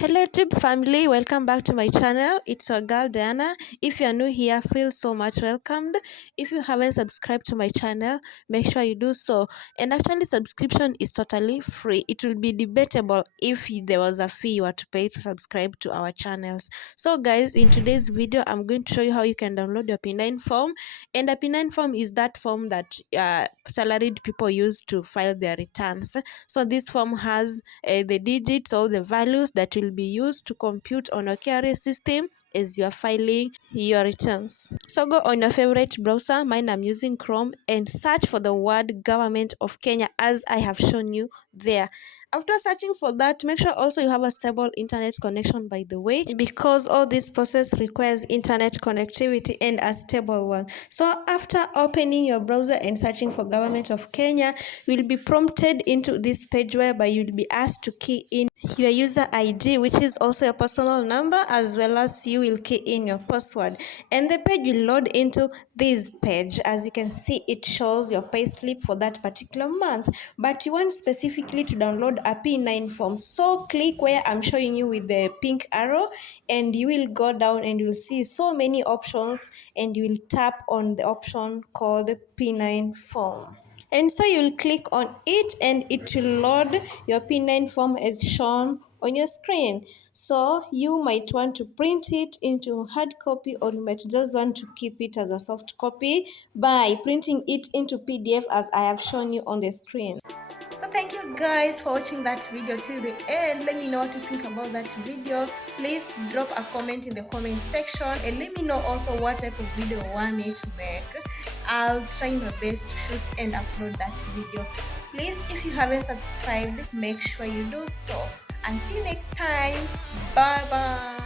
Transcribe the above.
Hello YouTube family, welcome back to my channel. It's your girl Diana. If you are new here, feel so much welcomed. If you haven't subscribed to my channel, make sure you do so. And actually subscription is totally free. It will be debatable if there was a fee you were to pay to subscribe to our channels. So guys, in today's video, I'm going to show you how you can download your P9 form. And a P9 form is that form that salaried people use to file their returns. So this form has the digits or the values that will be used to compute on your KRA system as you are filing your returns. So go on your favorite browser, mine I'm using Chrome, and search for the word Government of Kenya as I have shown you there. After searching for that, make sure also you have a stable internet connection, by the way, because all this process requires internet connectivity and a stable one. So after opening your browser and searching for Government of Kenya, you will be prompted into this page whereby you'll be asked to key in your user ID, which is also your personal number, as well as you will key in your password. And the page will load into this page. As you can see, it shows your payslip for that particular month, but you want specifically to download a P9 form. So click where I'm showing you with the pink arrow, and you will go down and you'll see so many options, and you will tap on the option called P9 form. And so you'll click on it and it will load your P9 form as shown on your screen. So you might want to print it into hard copy, or you might just want to keep it as a soft copy by printing it into PDF as I have shown you on the screen. So thank you guys for watching that video till the end. Let me know what you think about that video. Please drop a comment in the comment section and let me know also what type of video you want me to make. I'll try my best to shoot and upload that video. Please, if you haven't subscribed, make sure you do so. Until next time, bye bye.